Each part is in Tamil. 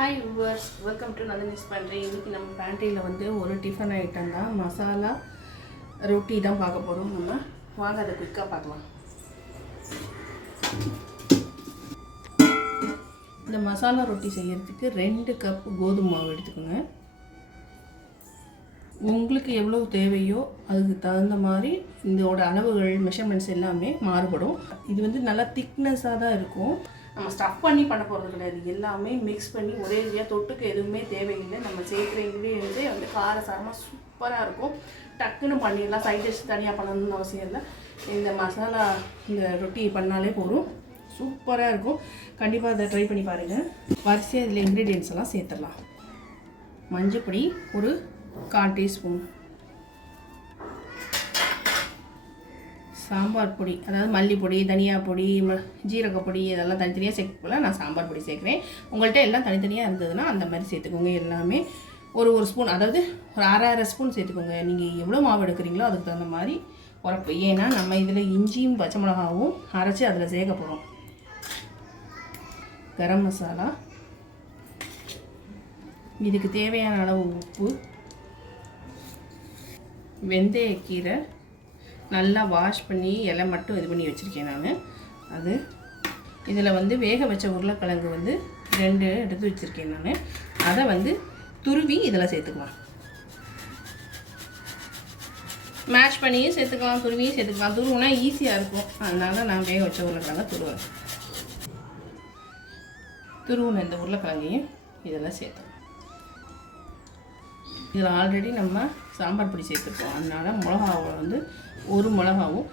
ஹாய் வியூவர்ஸ் வெல்கம் டு நல்ல நியூஸ் பண்ணுறேன் இன்றைக்கி நம்ம பேண்ட்ரியில் வந்து ஒரு டிஃபன் ஐட்டம் தான். மசாலா ரொட்டி தான் பார்க்க போகிறோம் நம்ம வாங்க அதை குயிக்காக பார்க்கலாம். இந்த மசாலா ரொட்டி செய்கிறதுக்கு ரெண்டு கப் கோதுமை மாவு எடுத்துக்கோங்க. உங்களுக்கு எவ்வளோ தேவையோ அதுக்கு தகுந்த மாதிரி இதோட அளவுகள் மெஷர்மெண்ட்ஸ் எல்லாமே மாறுபடும். இது வந்து நல்லா திக்னஸாக தான் இருக்கும். நம்ம ஸ்டஃப் பண்ணி பண்ண போகிறது கிடையாது. எல்லாமே மிக்ஸ் பண்ணி ஒரே இதாக தொட்டுக்கு எதுவுமே தேவையில்லை. நம்ம சேர்க்குற இன்க்ரீடியன்ஸே வந்து காரசாரமாக சூப்பராக இருக்கும். டக்குன்னு பண்ணிடலாம். சைட் டிஷ் தனியாக பண்ணணும்னு அவசியம் இல்லை. இந்த மசாலா இந்த ரொட்டி பண்ணாலே போதும். சூப்பராக இருக்கும். கண்டிப்பாக அதை ட்ரை பண்ணி பாருங்கள் வரிசையாக இதில் இன்க்ரீடியன்ஸ் எல்லாம் சேர்த்துடலாம். மஞ்சப்பொடி ஒரு கால் டீஸ்பூன். சாம்பார் பொடி அதாவது மல்லிப்பொடி தனியா பொடி ம ஜீரகப்பொடி இதெல்லாம் தனித்தனியாக சேர்க்கல நான் சாம்பார் பொடி சேர்க்குறேன். உங்கள்கிட்ட எல்லாம் தனித்தனியாக இருந்ததுன்னா அந்த மாதிரி சேர்த்துக்கோங்க எல்லாமே. ஒரு ஒரு ஸ்பூன் அதாவது ஒரு அரை அரை ஸ்பூன் சேர்த்துக்கோங்க. நீங்கள் எவ்வளோ மாவு எடுக்கிறீங்களோ அதுக்கு தகுந்த மாதிரி உரப்பு. ஏன்னா நம்ம இதில் இஞ்சியும் பச்சை மிளகாவும் அரைச்சி அதில் சேர்க்க போகிறோம் கரம் மசாலா. இதுக்கு தேவையான அளவு உப்பு. வெந்தயக்கீரை. நல்லா வாஷ் பண்ணி இலை மட்டும் இது பண்ணி வச்சுருக்கேன் நான். அது இதில் வந்து வேக வச்ச உருளைக்கிழங்கு வந்து ரெண்டு எடுத்து வச்சுருக்கேன் நான். அதை வந்து துருவி இதில் சேர்த்துக்கலாம். மேஷ் பண்ணியும் சேர்த்துக்கலாம் துருவியும் சேர்த்துக்கலாம். துருவுனா ஈஸியாக இருக்கும். அதனால நான் வேக வச்ச உருளைக்கிழங்க துருவேன் துருவின இந்த உருளைக்கிழங்கையும் இதெல்லாம் சேர்த்துக்கலாம். இதில் ஆல்ரெடி நம்ம சாம்பார் பொடி சேர்த்துப்போம். அதனால் மிளகாவை வந்து ஒரு மிளகாவும்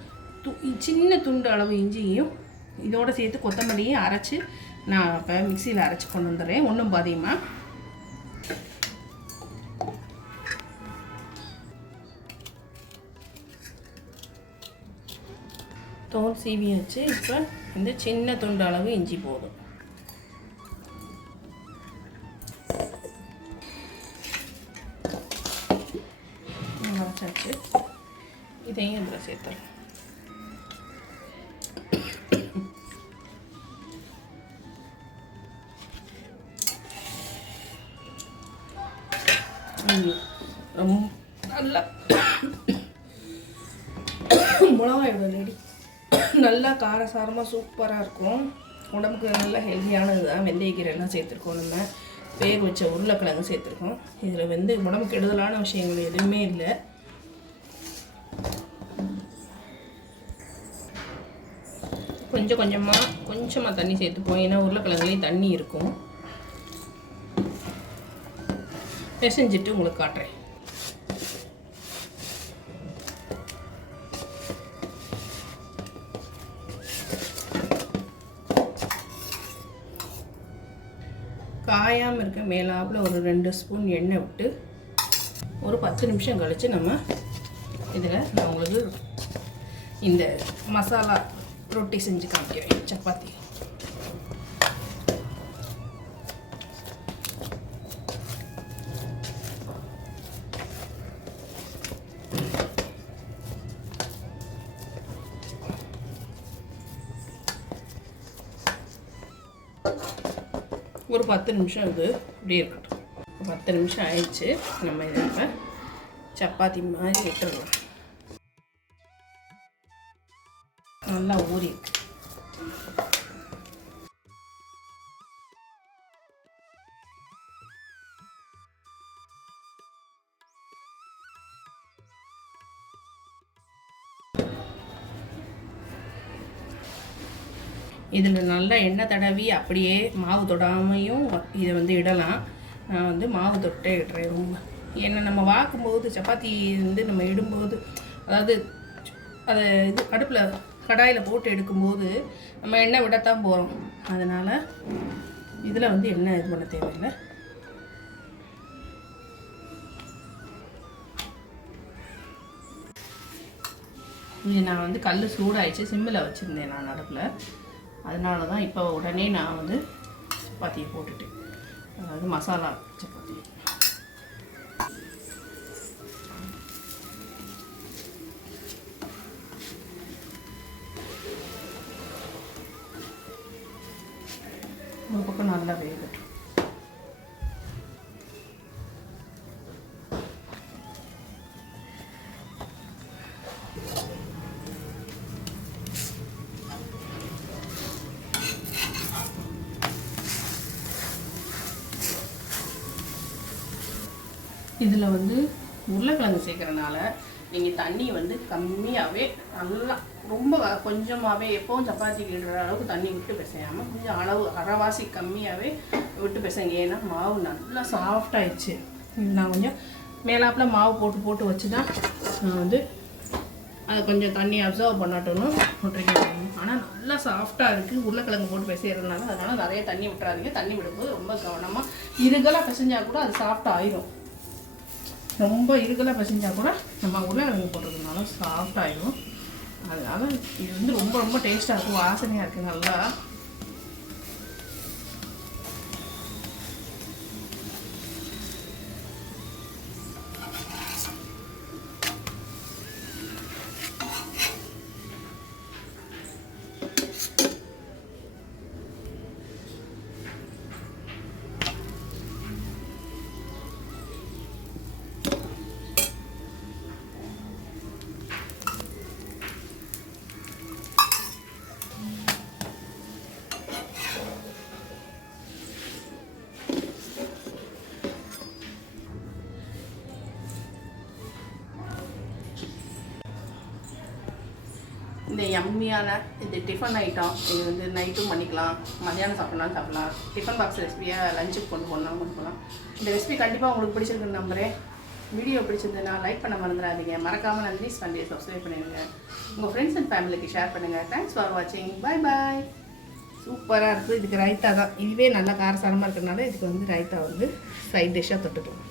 து சின்ன துண்டு அளவு இஞ்சியும் இதோடு சேர்த்து கொத்தமல்லியும் அரைச்சி நான் இப்போ மிக்சியில் அரைச்சி கொண்டு வந்துடுறேன். ஒன்றும் பாதியமாக தோல் சீவி வச்சு இப்போ இந்த சின்ன துண்டு அளவு இஞ்சி போதும். வச்சு இதையும் இதில் சேர்த்துறேன் ரொம்ப நல்லா மிளகாயோட லேடி நல்லா காரசாரமாக சூப்பராக இருக்கும். உடம்புக்கு நல்லா ஹெல்த்தியானது தான் வெந்தயக்கீரைலாம் சேர்த்துருக்கோம் நம்ம. வேக வச்ச உருளைக்கிழங்கு சேர்த்துருக்கோம். இதில் வந்து உடம்புக்கு கெடுதலான விஷயங்கள் எதுவுமே இல்லை. கொஞ்சம் கொஞ்சமாக கொஞ்சமாக தண்ணி சேர்த்துப்போம் ஏன்னா உருளைக்கிழங்குலேயும் தண்ணி இருக்கும். பிசைஞ்சிட்டு உங்களுக்கு காட்டுறேன். காயாமல் இருக்க மேலாப்பில் ஒரு ரெண்டு ஸ்பூன் எண்ணெய் விட்டு ஒரு பத்து நிமிஷம் கழித்து நம்ம இதில் நான் உங்களுக்கு இந்த மசாலா ரொட்டி செஞ்சு காமிக்கிறேன் சப்பாத்தி. ஒரு பத்து நிமிஷம் இது அப்படியே இருக்கட்டும். பத்து நிமிஷம் ஆயிடுச்சு. நம்ம இதை இப்போ சப்பாத்தி மாதிரி விட்டுடலாம் நல்லா ஊறி இதில் நல்லா எண்ணெய் தடவி அப்படியே மாவு தொடாமையும் இதை வந்து இடலாம். நான் வந்து மாவு தொட்டே இடுறேன் ரொம்ப. ஏன்னா நம்ம வாக்கும்போது சப்பாத்தி வந்து நம்ம இடும்போது அதாவது அதை இது அடுப்பில் கடாயில் போட்டு எடுக்கும்போது நம்ம எண்ணெய் விடத்தான் போகிறோம் அதனால் இதில் வந்து எண்ணெய் இது பண்ண தேவையில்லை? இது நான் வந்து கல் சூடாயிடுச்சு. சிம்மில் வச்சுருந்தேன் நான் நடுப்பில் அதனால தான் இப்போ உடனே நான் வந்து சப்பாத்தியை போட்டுட்டேன். அதாவது மசாலா சப்பாத்தி. நல்லா வேகட்டும் இதில் வந்து உருளைக்கிழங்கு சேர்க்குறனால நீங்கள் தண்ணி வந்து கம்மியாகவே நல்லா ரொம்ப கொஞ்சமாகவே எப்போவும் சப்பாத்தி கிண்டுற அளவுக்கு தண்ணி விட்டு பிசையாமல் கொஞ்சம் அளவு அரைவாசி கம்மியாகவே விட்டு பிசைங்க. ஏன்னா மாவு நல்லா சாஃப்டாகிடுச்சு நான் கொஞ்சம் மேலாப்பில் மாவு போட்டு போட்டு வச்சு தான் நான் வந்து அதை கொஞ்சம் தண்ணி அப்சர்வ் பண்ணட்டணும் விட்டுருக்கேன் ஆனால் நல்லா சாஃப்டாக இருக்குது உருளைக்கிழங்கு போட்டு பிசைறதுனால அதனால் நிறைய தண்ணி விட்டுறாதீங்க. தண்ணி விடும்போது ரொம்ப கவனமாக இருகலாக பிசைஞ்சால் கூட அது சாஃப்டாக ஆயிடும் ரொம்ப இருகலாக பிசைஞ்சால் கூட நம்ம உருளைக்கிழங்கு போட்டதுனால சாஃப்ட் அதனால் இது வந்து ரொம்ப ரொம்ப டேஸ்ட்டாக இருக்கும். வாசனையாக இருக்குது நல்லா. இந்த யம்மியான இந்த டிஃபன் ஐட்டம் இது வந்து நைட்டும் பண்ணிக்கலாம். மதியானம் சாப்பிட்லாம் சாப்பிட்லாம். டிஃபன் பாக்ஸ் ரெசிபியாக லஞ்சுக்கு கொண்டு போகலாம் கொண்டு போகலாம். இந்த ரெசிபி கண்டிப்பாக உங்களுக்கு பிடிச்சிருக்குன்னு நம்புகிறேன் வீடியோ பிடிச்சிருந்ததுன்னா லைக் பண்ண மறந்துடாதீங்க. மறக்காமல் நந்தினி சண்டே சப்ஸ்கிரைப் பண்ணிடுங்க. உங்கள் ஃப்ரெண்ட்ஸ் அண்ட் ஃபேமிலிக்கு ஷேர் பண்ணுங்கள் தேங்க்ஸ் ஃபார் வாட்சிங் பாய் பாய் சூப்பராக இருக்குது இதுக்கு ரைத்தா தான். இதுவே நல்லா காரசாரமாக இருக்கிறதுனால இதுக்கு வந்து ரைத்தா வந்து சைட் டிஷ்ஷாக தொட்டுக்கலாம்.